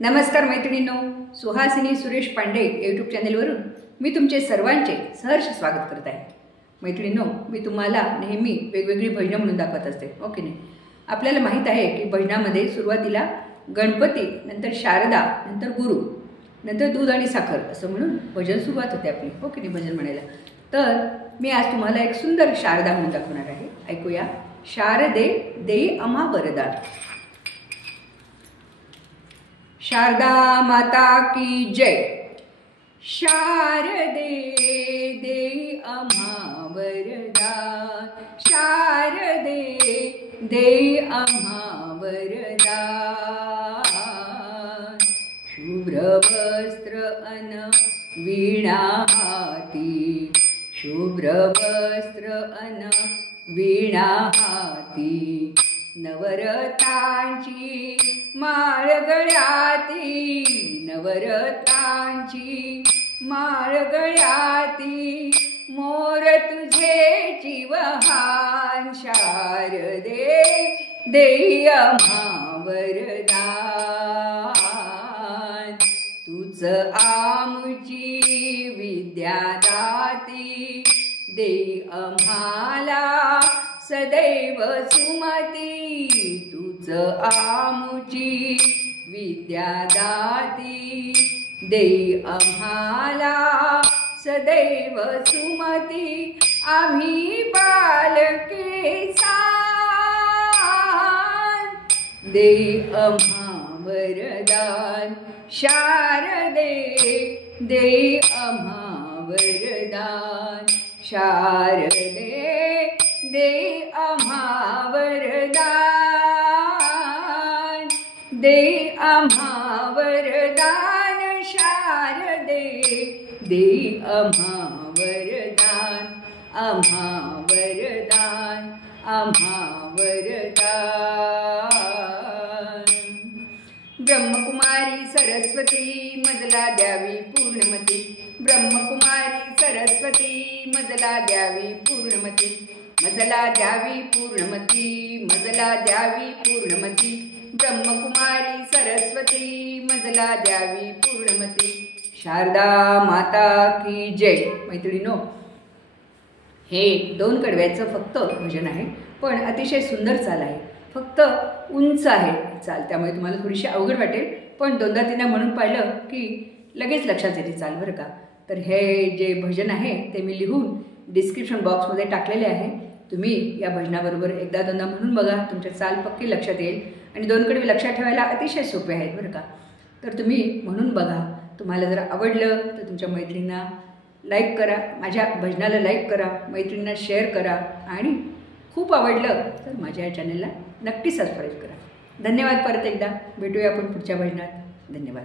नमस्कार मैत्रिणींनो, सुहासिनी सुरेश पांडे यूट्यूब चॅनलवरून मी तुमचे सर्वांचे सहर्ष स्वागत करत आहे। मैत्रिणींनो, मी तुम्हाला नेहमी वेगवेगळी भजनं म्हणून दाखवत असते, ओके नाही? आपल्याला माहीत आहे की भजनामध्ये सुरुवातीला गणपती, नंतर शारदा, नंतर गुरु, नंतर दूध आणि साखर असं म्हणून भजन सुरुवात होते आपली, ओके नाही? भजन म्हणायला तर मी आज तुम्हाला एक सुंदर शारदा म्हणून दाखवणार आहे। ऐकूया। शारदे देई आम्हा वरदान। शारदा माता की जय। शारदे देई आम्हा वरदान। शारदे देई आम्हा वरदान। शुभ्र वस्त्र अन वीणा हाती। शुभ्र वस्त्र अन वीणा हाती। नवरतांची माळ गळ्याती। नवरतांची माळ गळ्याती। मोर तुझे जीवहान। शारदे देई आम्हा वरदान। तुझ आमुची विद्यादाती। देई आम्हाला सदैव सुमती। तुझ आमुची विद्यादाती। देई आम्हाला सदैव सुमती। आम्ही बालके सान। देई आम्हा वरदान। शारदे देई आम्हा वरदान। शारदे देई आम्हा वरदान। देई आम्हा वरदान। शारदे देई आम्हा वरदान। आम्हा वरदान। आम्हा वरदान। ब्रह्मकुमारी सरस्वती मजला द्यावी पूर्णमती। ब्रह्मकुमारी सरस्वती मजला द्यावी पूर्णमती। मजला द्यावी पूर्णमती। मजला द्यावी पूर्णमती। ब्रह्मकुमारी सरस्वती मजला द्यावी पूर्णमती। शारदा माता की जय। मैत्रिणींनो, हे 2 कडव्याचं फक्त भजन आहे, पण अतिशय सुंदर चाल आहे। फक्त उंच आहे चाल, त्यामुळे तुम्हाला थोडीशी अवघड वाटेल, पण 2दा-3दा म्हणून पाहिलं की लगेच लक्षात येते चाल, बरं का? तर हे जे भजन आहे ते मी लिहून डिस्क्रिप्शन बॉक्समध्ये टाकलेले आहे। तुम्ही या भजनाबरोबर 1दा-2दा म्हणून बघा, तुमच्या चाल पक्की लक्षात येईल। आणि 2 कडवे लक्षात ठेवायला अतिशय सोपे आहेत, बरं का? तर तुम्ही म्हणून बघा। तुम्हाला जर आवडलं तर तुमच्या मैत्रिणींना लाईक करा, माझ्या भजनाला लाईक करा, मैत्रिणींना शेअर करा, आणि खूप आवडलं तर माझ्या या चॅनलला नक्की सबस्क्राईब करा। धन्यवाद। परत एकदा भेटूया आपण पुढच्या भजनात। धन्यवाद।